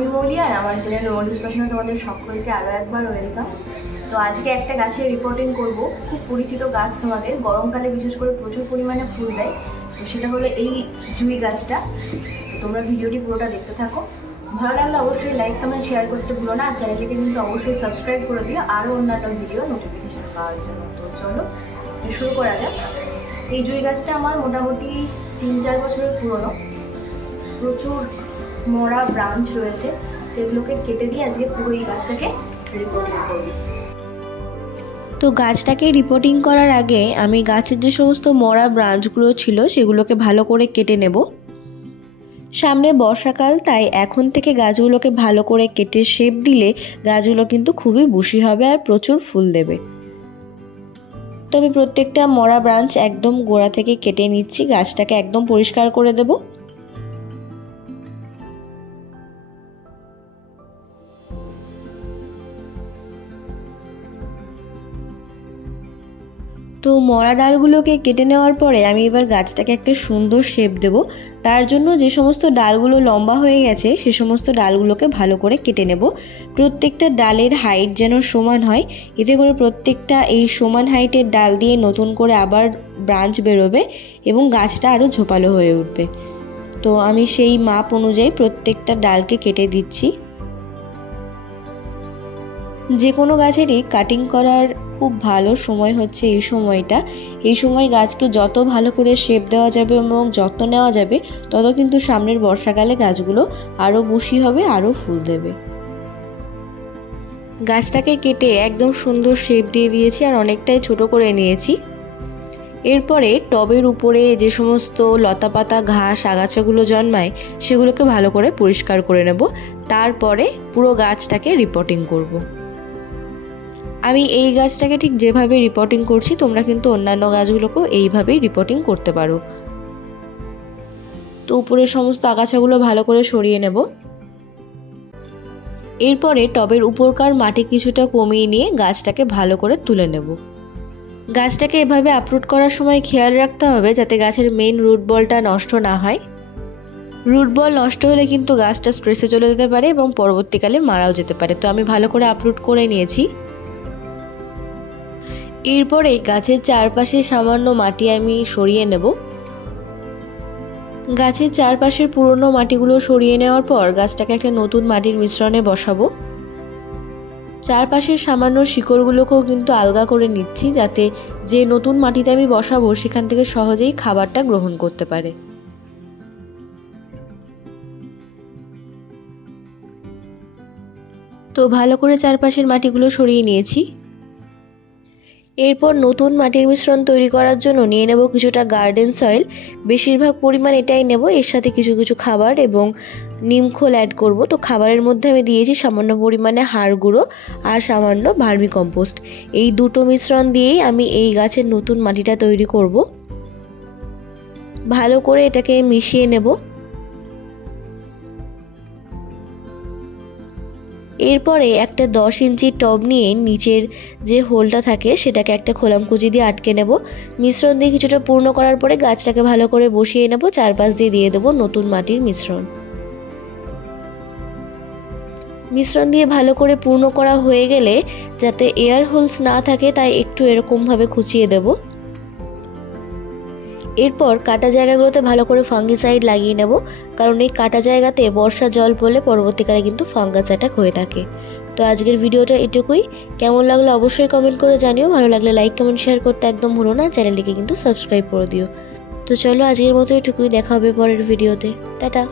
আমি মৌলি আর আমার চ্যানেল মৌলিস পছন্দ তোমাদের সকলকে আরও একবার ওয়েলকাম। তো আজকে একটা গাছের রিপোর্টিং করব, খুব পরিচিত গাছ তোমাদের, গরমকালে বিশেষ করে প্রচুর পরিমাণে ফুল দেয়। তো সেটা হলো এই জুঁই গাছটা। তোমরা ভিডিওটি পুরোটা দেখতে থাকো, ভালো লাগলে অবশ্যই লাইক কমেন্ট শেয়ার করতে ভুলো না। আর চ্যানেলটিকে কিন্তু অবশ্যই সাবস্ক্রাইব করে দিও আরও অন্যান্য ভিডিও নোটিফিকেশন পাওয়ার জন্য। তো চলো শুরু করা যাক। এই জুঁই গাছটা আমার মোটামুটি 3-4 বছরের পুরনো, প্রচুর মরা ব্রাঞ্চ রয়েছে। তো এগুলোকে কেটে দিয়ে আজকে পুরো এই গাছটাকে রিপোর্টিং করব। তো গাছটাকে রিপোর্টিং করার আগে আমি গাছের যে সমস্ত মরা ব্রাঞ্চগুলো ছিল সেগুলোকে ভালো করে কেটে নেব। সামনে বর্ষাকাল, তাই এখন থেকে গাছগুলোকে ভালো করে কেটে শেপ দিলে গাছগুলো কিন্তু খুবই বুশি হবে আর প্রচুর ফুল দেবে। তো আমি প্রত্যেকটা মরা ব্রাঞ্চ একদম গোড়া থেকে কেটে নিচ্ছি, গাছটাকে একদম পরিষ্কার করে দেব। তো মরা ডালগুলোকে কেটে নেওয়ার পরে আমি এবার গাছটাকে একটা সুন্দর শেপ দেব। তার জন্য যে সমস্ত ডালগুলো লম্বা হয়ে গেছে সে সমস্ত ডালগুলোকে ভালো করে কেটে নেব। প্রত্যেকটা ডালের হাইট যেন সমান হয়, এতে করে প্রত্যেকটা এই সমান হাইটের ডাল দিয়ে নতুন করে আবার ব্রাঞ্চ বেরোবে এবং গাছটা আরও ঝোপালো হয়ে উঠবে। তো আমি সেই মাপ অনুযায়ী প্রত্যেকটা ডালকে কেটে দিচ্ছি। যে কোনো গাছেরই কাটিং করার খুব ভালো সময় হচ্ছে এই সময়টা। এই সময় গাছকে যত ভালো করে শেপ দেওয়া যাবে এবং যত্ন নেওয়া যাবে, তত কিন্তু সামনের বর্ষাকালে গাছগুলো আরও বুশি হবে, আরও ফুল দেবে। গাছটাকে কেটে একদম সুন্দর শেপ দিয়ে দিয়েছি আর অনেকটাই ছোট করে নিয়েছি। এরপরে টবের উপরে যে সমস্ত লতাপাতা ঘাস আগাছাগুলো জন্মায় সেগুলোকে ভালো করে পরিষ্কার করে নেব। তারপরে পুরো গাছটাকে রিপোর্টিং করব। আমি এই গাছটাকে ঠিক যেভাবে রিপোর্টিং করছি তোমরা কিন্তু অন্যান্য গাছগুলোকেও এইভাবেই রিপোর্টিং করতে পারো। তো উপরের সমস্ত আগাছাগুলো ভালো করে সরিয়ে নেব। এরপরে টবের উপরকার মাটি কিছুটা কমিয়ে নিয়ে গাছটাকে ভালো করে তুলে নেব। গাছটাকে এভাবে আপরুট করার সময় খেয়াল রাখতে হবে যাতে গাছের মেইন রুট বলটা নষ্ট না হয়। রুট বল নষ্ট হলে কিন্তু গাছটা স্ট্রেসে চলে যেতে পারে এবং পরবর্তীকালে মারাও যেতে পারে। তো আমি ভালো করে আপরুট করে নিয়েছি। এরপরে গাছের চারপাশে সামান্য মাটি আমি সরিয়ে নেব। গাছের চারপাশের পুরনো মাটিগুলো সরিয়ে নেওয়ার পর গাছটাকে একটা নতুন মাটির মিশ্রণে বসাবো। চারপাশের সামান্য শিকড়গুলোকেও কিন্তু আলগা করে নিচ্ছি, যাতে যে নতুন মাটিতে আমি বসাবো সেখান থেকে সহজেই খাবারটা গ্রহণ করতে পারে। তো ভালো করে চারপাশের মাটিগুলো সরিয়ে নিয়েছি। এরপর নতুন মাটির মিশ্রণ তৈরি করার জন্য নিয়ে নেব কিছুটা গার্ডেন সয়েল। বেশিরভাগ পরিমাণ এটাই নেব, এর সাথে কিছু কিছু খাবার এবং নিমখোল অ্যাড করব। তো খাবারের মধ্যে আমি দিয়েছি সামান্য পরিমাণে হাড় গুঁড়ো আর সামান্য ভার্মি কম্পোস্ট। এই দুটো মিশ্রণ দিয়েই আমি এই গাছের নতুন মাটিটা তৈরি করব। ভালো করে এটাকে মিশিয়ে নেব। এরপরে একটা 10 ইঞ্চির টব নিয়ে নিচের যে হোলটা থাকে সেটাকে একটা খোলামকুচি দিয়ে আটকে নেব। মিশ্রণ দিয়ে কিছুটা পূর্ণ করার পরে গাছটাকে ভালো করে বসিয়ে নেব। চারপাশ দিয়ে দেব নতুন মাটির মিশ্রণ। মিশ্রণ দিয়ে ভালো করে পূর্ণ করা হয়ে গেলে যাতে এয়ার হোলস না থাকে তাই একটু এরকমভাবে খুঁচিয়ে দেব। এরপর কাটা জায়গাগুলোতে ভালো করে ফাঙ্গিসাইড লাগিয়ে নেব, কারণ এই কাটা জায়গাতে বর্ষা জল পড়লে পরবর্তীকালে কিন্তু ফাঙ্গাস অ্যাটাক হয়ে থাকে। তো আজকের ভিডিওটা এটুকুই। কেমন লাগলো অবশ্যই কমেন্ট করে জানিও। ভালো লাগলে লাইক কমেন্ট শেয়ার করতে একদম ভুলো না। চ্যানেলটিকে কিন্তু সাবস্ক্রাইব করে দিও। তো চলো আজকের মতো এটুকুই, দেখা হবে পরের ভিডিওতে। টাটা।